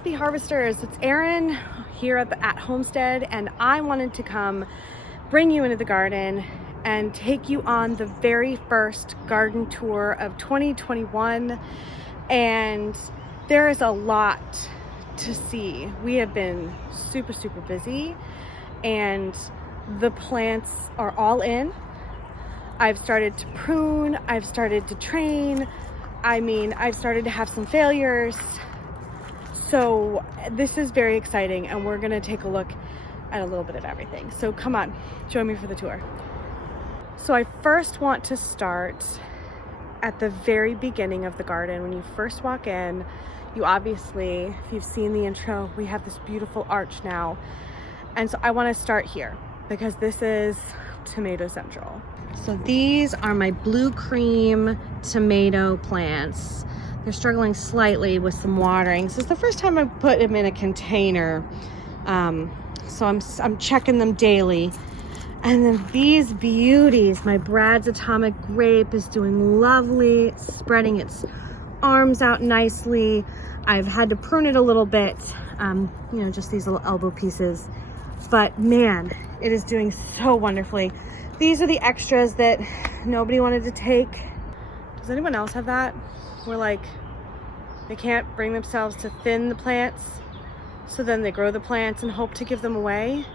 Happy harvesters, it's Erin here at Homestead, and I wanted to come bring you into the garden and take you on the very first garden tour of 2021. And there is a lot to see. We have been super busy, and the plants are all in. I've started to prune, I've started to train. I've started to have some failures. So this is very exciting, and we're gonna take a look at a little bit of everything. So come on, join me for the tour. So I first want to start at the very beginning of the garden. When you first walk in, you obviously, if you've seen the intro, we have this beautiful arch now. And so I wanna start here because this is Tomato Central. So these are my blue cream tomato plants. They're struggling slightly with some watering. This is the first time I put them in a container. So I'm checking them daily. And then these beauties, my Brad's Atomic Grape is doing lovely. It's spreading its arms out nicely. I've had to prune it a little bit, just these little elbow pieces. But man, it is doing so wonderfully. These are the extras that nobody wanted to take. Does anyone else have that? Where like, they can't bring themselves to thin the plants, so then they grow the plants and hope to give them away.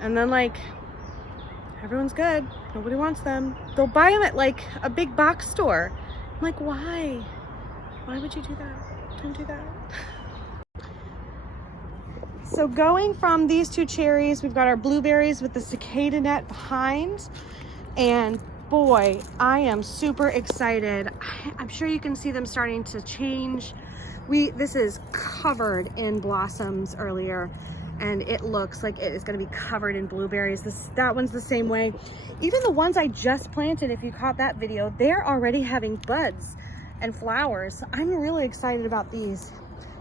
And then like, everyone's good. Nobody wants them. They'll buy them at like a big box store. I'm like, why? Why would you do that? Don't do that. So going from these two cherries, we've got our blueberries with the cicada net behind. And boy, I am super excited. I'm sure you can see them starting to change. This is covered in blossoms earlier, and it looks like it is going to be covered in blueberries. That one's the same way. Even the ones I just planted, if you caught that video, they're already having buds and flowers. I'm really excited about these.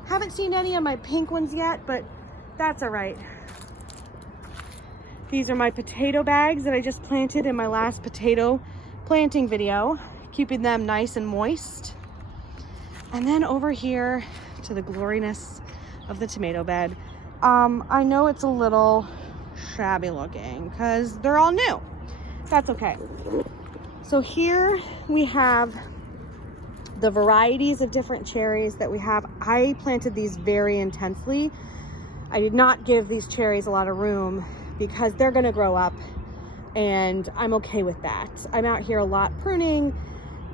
Haven't seen any of my pink ones yet, but that's all right. These are my potato bags that I just planted in my last potato planting video, keeping them nice and moist. And then over here to the gloriness of the tomato bed. I know it's a little shabby looking because they're all new. That's okay. So here we have the varieties of different cherries that we have. I planted these very intensely. I did not give these cherries a lot of room because they're gonna grow up, and I'm okay with that. I'm out here a lot pruning.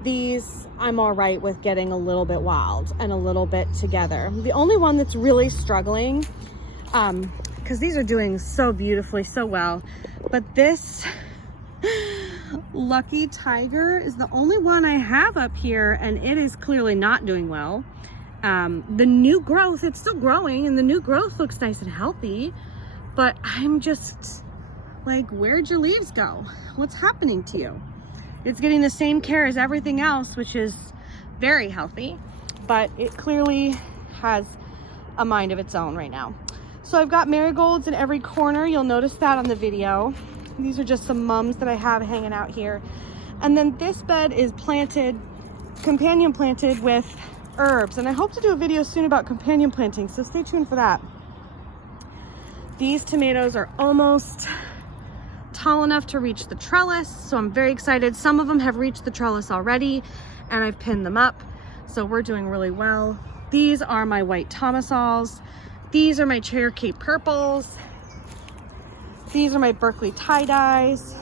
These, I'm all right with getting a little bit wild and a little bit together. The only one that's really struggling, because these are doing so beautifully, so well, but this Lucky Tiger is the only one I have up here, and it is clearly not doing well. The new growth, it's still growing, and the new growth looks nice and healthy, but I'm just like, where'd your leaves go? What's happening to you? It's getting the same care as everything else, which is very healthy, but it clearly has a mind of its own right now. So I've got marigolds in every corner. You'll notice that on the video. These are just some mums that I have hanging out here. And then this bed is companion planted with herbs. And I hope to do a video soon about companion planting, so stay tuned for that. These tomatoes are almost tall enough to reach the trellis, so I'm very excited. Some of them have reached the trellis already, and I've pinned them up, so we're doing really well. These are my white tomasols. These are my Cherokee purples. These are my Berkeley tie-dyes,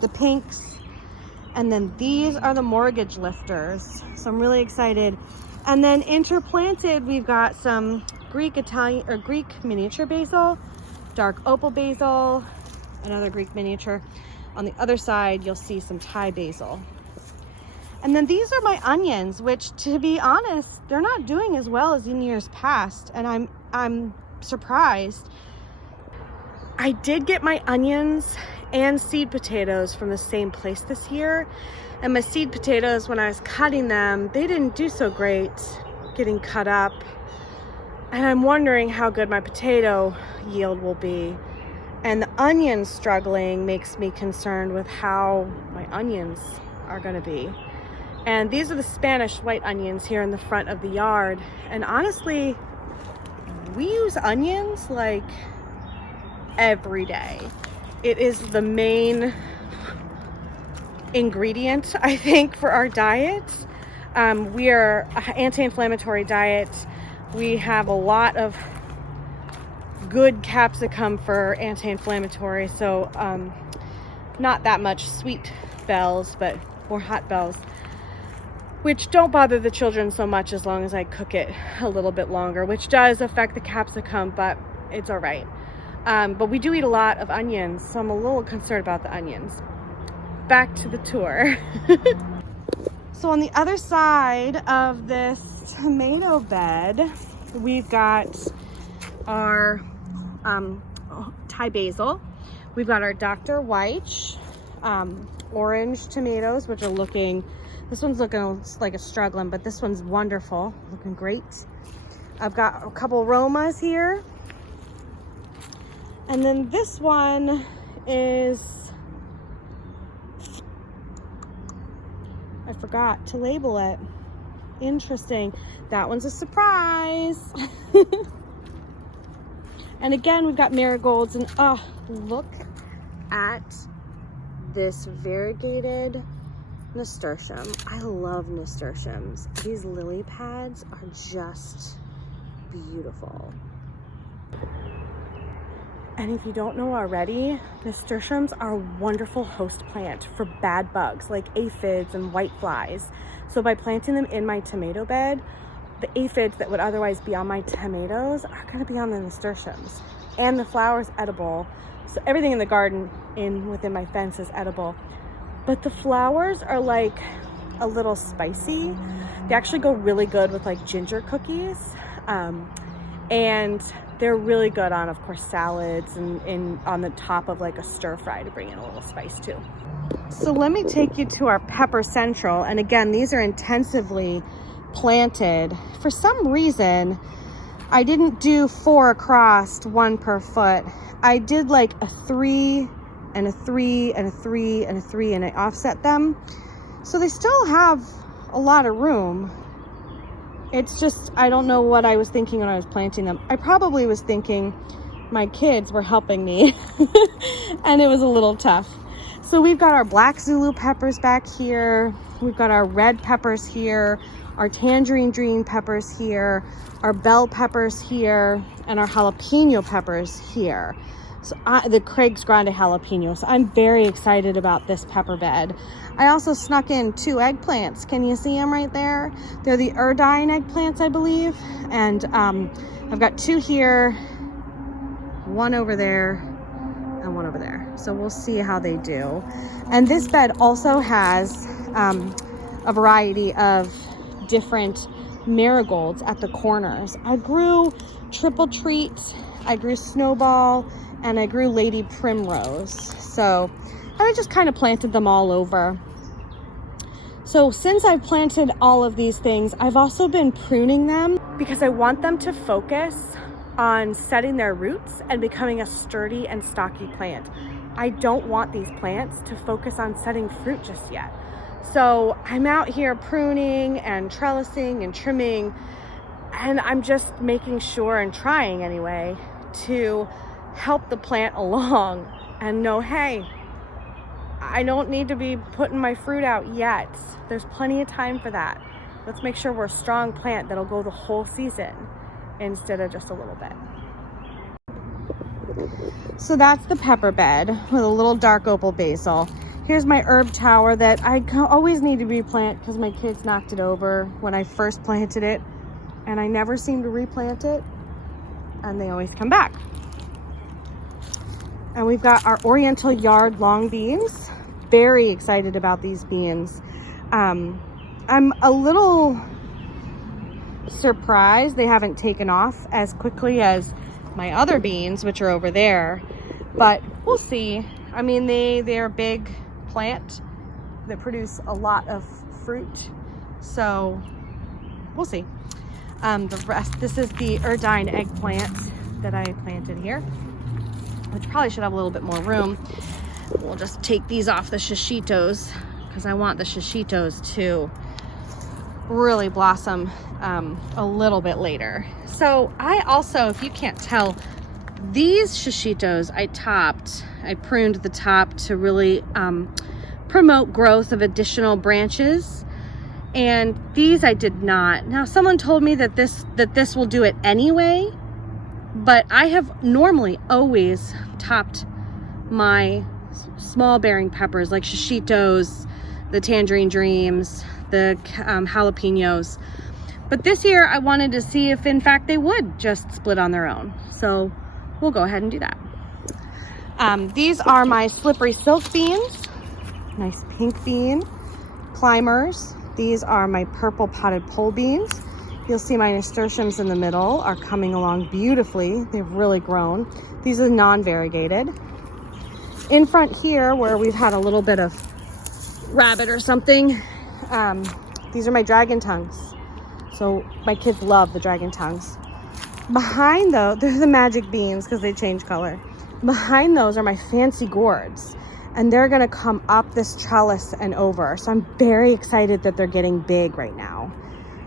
the pinks, and then these are the mortgage lifters, so I'm really excited. And then interplanted, we've got some Greek miniature basil, dark opal basil, another Greek miniature. On the other side, you'll see some Thai basil. And then these are my onions, which, to be honest, they're not doing as well as in years past, and I'm surprised. I did get my onions and seed potatoes from the same place this year, and my seed potatoes, when I was cutting them, they didn't do so great getting cut up, and I'm wondering how good my potato yield will be. And the onions struggling makes me concerned with how my onions are going to be. And these are the Spanish white onions here in the front of the yard. And honestly, we use onions like every day. It is the main ingredient, I think, for our diet. We are an anti-inflammatory diet. We have a lot of good capsicum for anti-inflammatory, so not that much sweet bells, but more hot bells, which don't bother the children so much as long as I cook it a little bit longer, which does affect the capsicum, but it's all right. But we do eat a lot of onions, so I'm a little concerned about the onions. Back to the tour. So on the other side of this tomato bed, we've got our Thai basil. We've got our Dr. White orange tomatoes, which are looking, this one's looking like it's struggling, but this one's wonderful, looking great. I've got a couple Romas here. And then this one is, I forgot to label it. Interesting. That one's a surprise. And again, we've got marigolds, and oh, look at this variegated nasturtium. I love nasturtiums. These lily pads are just beautiful. And if you don't know already, nasturtiums are a wonderful host plant for bad bugs like aphids and whiteflies. So by planting them in my tomato bed, the aphids that would otherwise be on my tomatoes are going to be on the nasturtiums. And the flower's edible. So everything in the garden within my fence is edible. But the flowers are like a little spicy. They actually go really good with like ginger cookies. And they're really good on, of course, salads and on the top of like a stir fry to bring in a little spice too. So let me take you to our pepper central. And again, these are intensively planted. For some reason, I didn't do 4 across, 1 per foot. I did like a 3 and a 3 and a 3 and a 3, and I offset them. So they still have a lot of room. It's just, I don't know what I was thinking when I was planting them. I probably was thinking my kids were helping me and it was a little tough. So we've got our black Zulu peppers back here. We've got our red peppers here, our tangerine green peppers here, our bell peppers here, and our jalapeno peppers here. So the Craig's Grande jalapeno. So I'm very excited about this pepper bed. I also snuck in 2 eggplants. Can you see them right there? They're the Erdine Eggplants, I believe. And I've got 2 here, 1 over there, and 1 over there. So we'll see how they do. And this bed also has a variety of different marigolds at the corners. I grew triple treat, I grew snowball, and I grew lady primrose. So I just kind of planted them all over. So since I've planted all of these things, I've also been pruning them because I want them to focus on setting their roots and becoming a sturdy and stocky plant. I don't want these plants to focus on setting fruit just yet. So I'm out here pruning and trellising and trimming, and I'm just making sure, and trying anyway, to help the plant along and know, hey, I don't need to be putting my fruit out yet. There's plenty of time for that. Let's make sure we're a strong plant that'll go the whole season instead of just a little bit. So that's the pepper bed with a little dark opal basil. Here's my herb tower that I always need to replant because my kids knocked it over when I first planted it, and I never seem to replant it, and they always come back. And we've got our Oriental yard long beans. Very excited about these beans. I'm a little surprised they haven't taken off as quickly as my other beans, which are over there, but we'll see. I mean, they're a big plant that produce a lot of fruit, so we'll see. The rest, this is the Erdine eggplant that I planted here, which probably should have a little bit more room. We'll just take these off the shishitos because I want the shishitos too. really blossom a little bit later. So I also, if you can't tell, these shishitos I pruned the top to really promote growth of additional branches. And these I did not. Now someone told me that this will do it anyway, but I have normally always topped my small bearing peppers like shishitos, the tangerine dreams, the jalapenos. But this year I wanted to see if in fact they would just split on their own. So we'll go ahead and do that. These are my slippery silk beans. Nice pink bean. Climbers. These are my purple potted pole beans. You'll see my nasturtiums in the middle are coming along beautifully. They've really grown. These are non-variegated. In front here, where we've had a little bit of rabbit or something, these are my dragon tongues. So my kids love the dragon tongues. Behind though, they're the magic beans because they change color. Behind those are my fancy gourds, and they're gonna come up this trellis and over. So I'm very excited that they're getting big right now.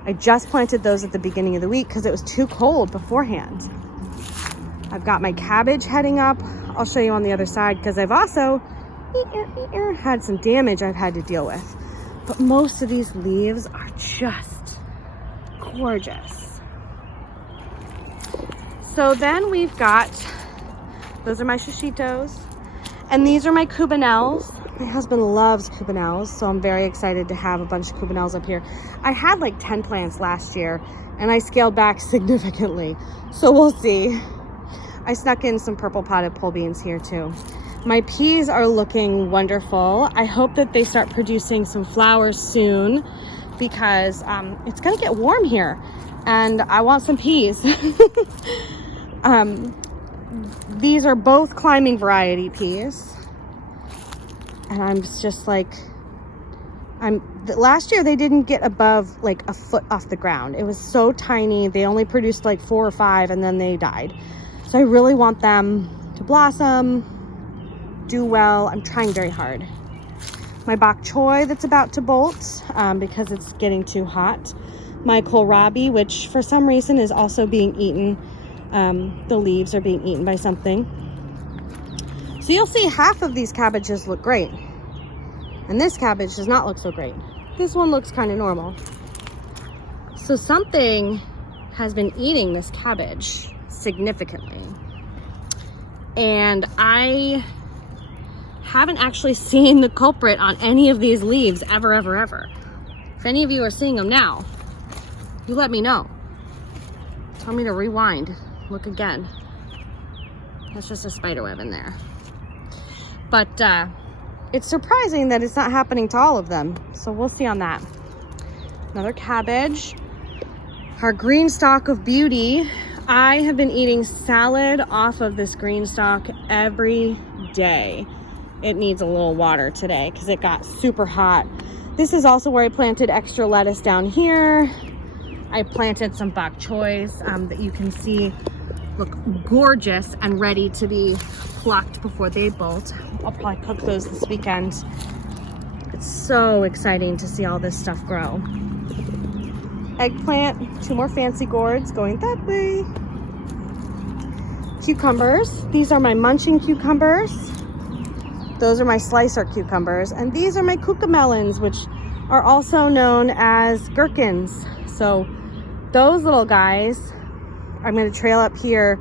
I just planted those at the beginning of the week because it was too cold beforehand. I've got my cabbage heading up. I'll show you on the other side because I've also had some damage I've had to deal with. But most of these leaves are just gorgeous. So then we've got, those are my shishitos, and these are my Cubanelles. My husband loves Cubanelles, so I'm very excited to have a bunch of Cubanelles up here. I had like 10 plants last year, and I scaled back significantly, so we'll see. I snuck in some purple potted pole beans here too. My peas are looking wonderful. I hope that they start producing some flowers soon because it's gonna get warm here and I want some peas. These are both climbing variety peas. And I'm just like, last year they didn't get above like a foot off the ground. It was so tiny. They only produced like 4 or 5 and then they died. So I really want them to blossom, do well. I'm trying very hard. My Bok Choy that's about to bolt because it's getting too hot. My Kohlrabi, which for some reason is also being eaten. The leaves are being eaten by something. So you'll see half of these cabbages look great. And this cabbage does not look so great. This one looks kind of normal. So something has been eating this cabbage significantly. And I haven't actually seen the culprit on any of these leaves ever. If any of you are seeing them now, you let me know. Tell me to rewind, look again. That's just a spider web in there. But it's surprising that it's not happening to all of them. So we'll see on that. Another cabbage. Our green stalk of beauty. I have been eating salad off of this green stalk every day. It needs a little water today because it got super hot. This is also where I planted extra lettuce down here. I planted some bok choys that you can see look gorgeous and ready to be plucked before they bolt. I'll probably cook those this weekend. It's so exciting to see all this stuff grow. Eggplant, 2 more fancy gourds going that way. Cucumbers, these are my munching cucumbers. Those are my slicer cucumbers. And these are my cucamelons, which are also known as gherkins. So those little guys, I'm gonna trail up here.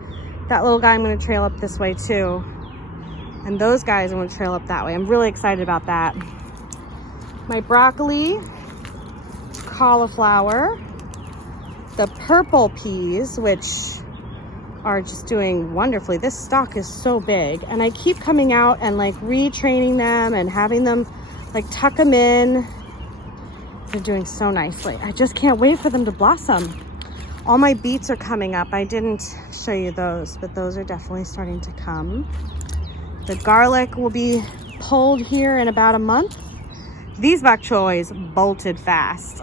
That little guy I'm gonna trail up this way too. And those guys I'm gonna trail up that way. I'm really excited about that. My broccoli, cauliflower, the purple peas, which are just doing wonderfully. This stalk is so big and I keep coming out and like retraining them and having them like tuck them in. They're doing so nicely. I just can't wait for them to blossom. All my beets are coming up. I didn't show you those, but those are definitely starting to come. The garlic will be pulled here in about a month. These bok choys bolted fast.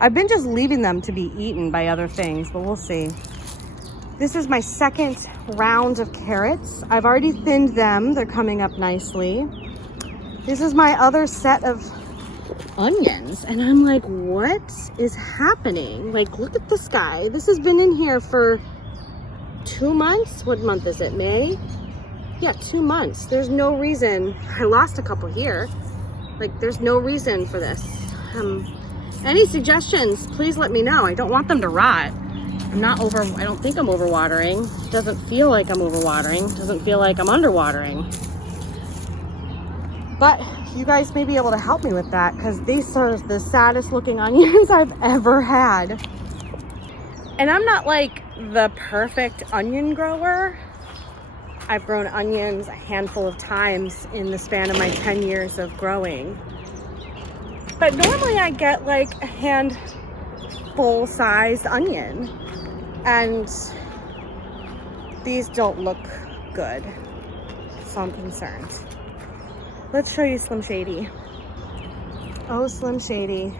I've been just leaving them to be eaten by other things, but we'll see. This is my second round of carrots. I've already thinned them. They're coming up nicely. This is my other set of onions. And I'm like, what is happening? Like, look at this guy. This has been in here for 2 months. What month is it? May? Yeah, 2 months. There's no reason. I lost a couple here. Like, there's no reason for this. Any suggestions, please let me know. I don't want them to rot. I don't think I'm overwatering. It doesn't feel like I'm overwatering. It doesn't feel like I'm underwatering. But you guys may be able to help me with that, because these are the saddest looking onions I've ever had. And I'm not like the perfect onion grower. I've grown onions a handful of times in the span of my 10 years of growing. But normally I get like a handful sized onion. And these don't look good. So I'm concerned. Let's show you Slim Shady. Oh, Slim Shady.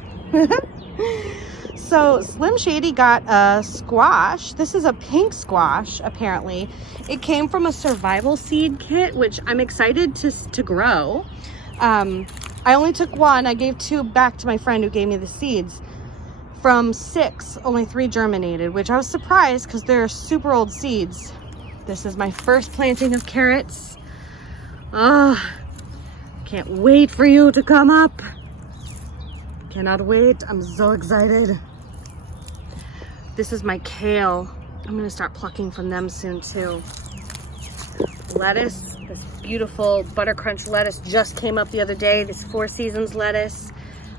So Slim Shady got a squash. This is a pink squash, apparently. It came from a survival seed kit, which I'm excited to grow. I only took one. I gave 2 back to my friend who gave me the seeds. From 6, only 3 germinated, which I was surprised because they're super old seeds. This is my first planting of carrots. Can't wait for you to come up. Cannot wait. I'm so excited. This is my kale. I'm gonna start plucking from them soon too. Lettuce, this beautiful butter crunch lettuce just came up the other day. This 4 Seasons lettuce.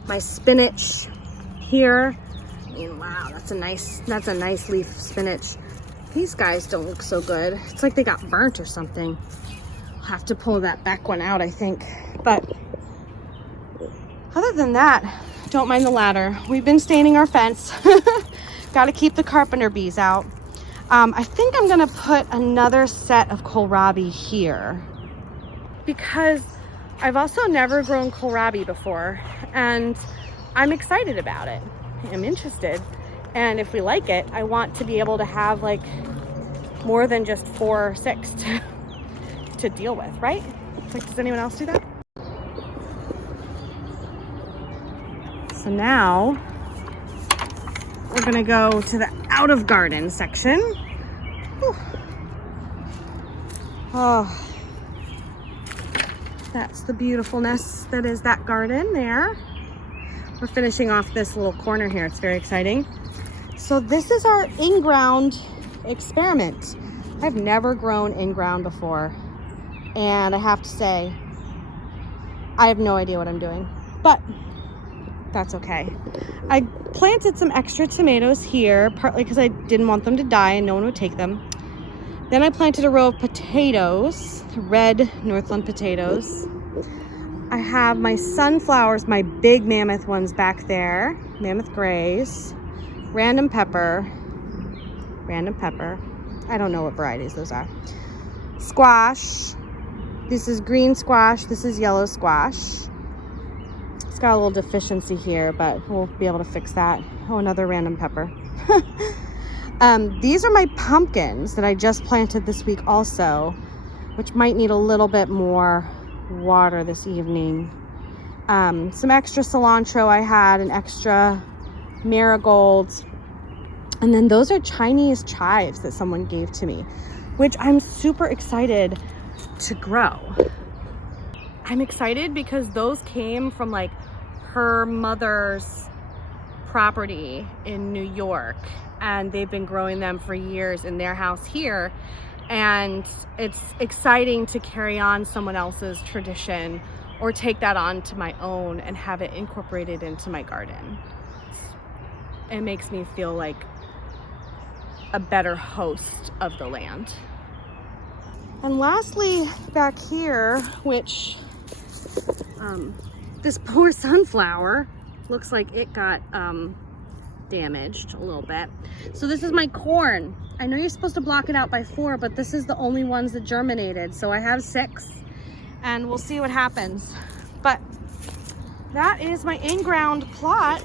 My spinach here. I mean, wow, that's a nice leaf spinach. These guys don't look so good. It's like they got burnt or something. I'll have to pull that back one out, I think. But other than that, don't mind the ladder. We've been staining our fence. Got to keep the carpenter bees out. I think I'm gonna put another set of kohlrabi here, because I've also never grown kohlrabi before, and I'm excited about it. I'm interested, and if we like it, I want to be able to have like more than just 4 or 6 to deal with, right? Like, does anyone else do that? So now we're gonna go to the out of garden section. Whew. Oh, that's the beautifulness that is that garden there. We're finishing off this little corner here. It's very exciting. So this is our in-ground experiment. I've never grown in-ground before, and I have to say, I have no idea what I'm doing, but that's okay. I planted some extra tomatoes here, partly because I didn't want them to die and no one would take them. Then I planted a row of potatoes, red Northland potatoes. I have my sunflowers, my big mammoth ones back there, mammoth grays, random pepper. I don't know what varieties those are. Squash. This is green squash. This is yellow squash. It's got a little deficiency here, but we'll be able to fix that. Oh, another random pepper. These are my pumpkins that I just planted this week also, which might need a little bit more water this evening. Some extra cilantro I had, and extra marigolds. And then those are Chinese chives that someone gave to me, which I'm super excited to grow. I'm excited because those came from like her mother's property in New York, and they've been growing them for years in their house here. And it's exciting to carry on someone else's tradition or take that on to my own and have it incorporated into my garden. It makes me feel like a better host of the land. And lastly, back here, which this poor sunflower looks like it got damaged a little bit. So this is my corn. I know you're supposed to block it out by 4, but this is the only ones that germinated. So I have 6, and we'll see what happens. But that is my in-ground plot.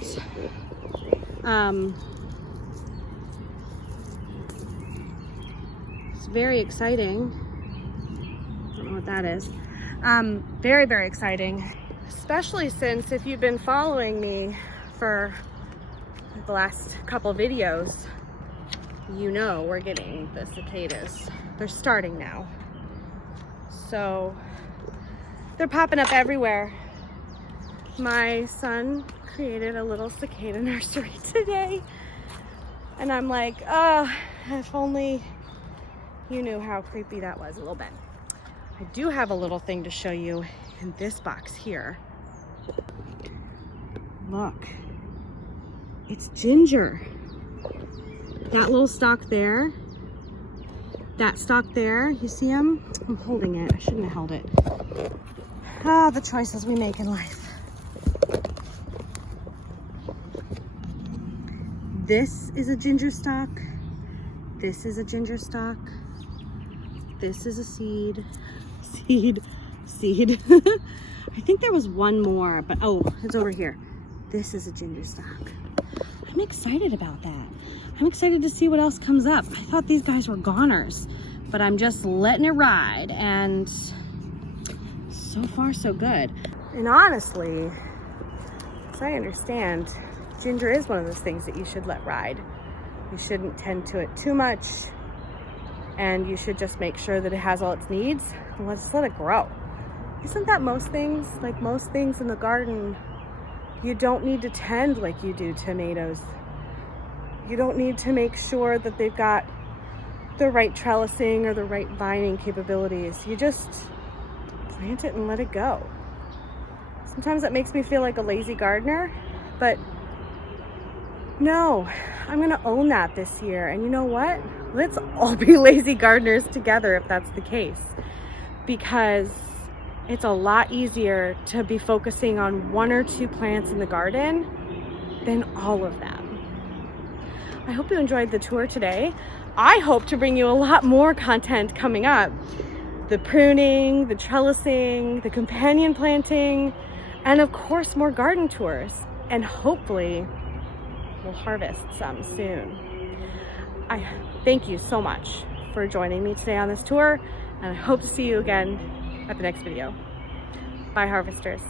It's very exciting. I don't know what that is. Very, very exciting. especially since if you've been following me for the last couple videos, you know we're getting the cicadas. They're starting now. So they're popping up everywhere. My son created a little cicada nursery today. And I'm like, oh, if only you knew how creepy that was a little bit. I do have a little thing to show you in this box here. Look, it's ginger. That little stalk there, that stalk there, you see them? I'm holding it, I shouldn't have held it. Ah, the choices we make in life. This is a ginger stalk. This is a ginger stalk. This is a seed. Seed. I think there was one more, but oh, it's over here. This is a ginger stalk. I'm excited about that. I'm excited to see what else comes up. I thought these guys were goners, but I'm just letting it ride, and so far so good. And honestly, as I understand, ginger is one of those things that you should let ride. You shouldn't tend to it too much, and you should just make sure that it has all its needs and let's let it grow. Isn't that most things? Like most things in the garden, you don't need to tend like you do tomatoes. You don't need to make sure that they've got the right trellising or the right vining capabilities. You just plant it and let it go. Sometimes that makes me feel like a lazy gardener, but no, I'm gonna own that this year. And you know what? Let's all be lazy gardeners together if that's the case, because it's a lot easier to be focusing on one or two plants in the garden than all of them. I hope you enjoyed the tour today. I hope to bring you a lot more content coming up. The pruning, the trellising, the companion planting, and of course more garden tours. And hopefully we'll harvest some soon. I thank you so much for joining me today on this tour, and I hope to see you again at the next video. Bye, harvesters.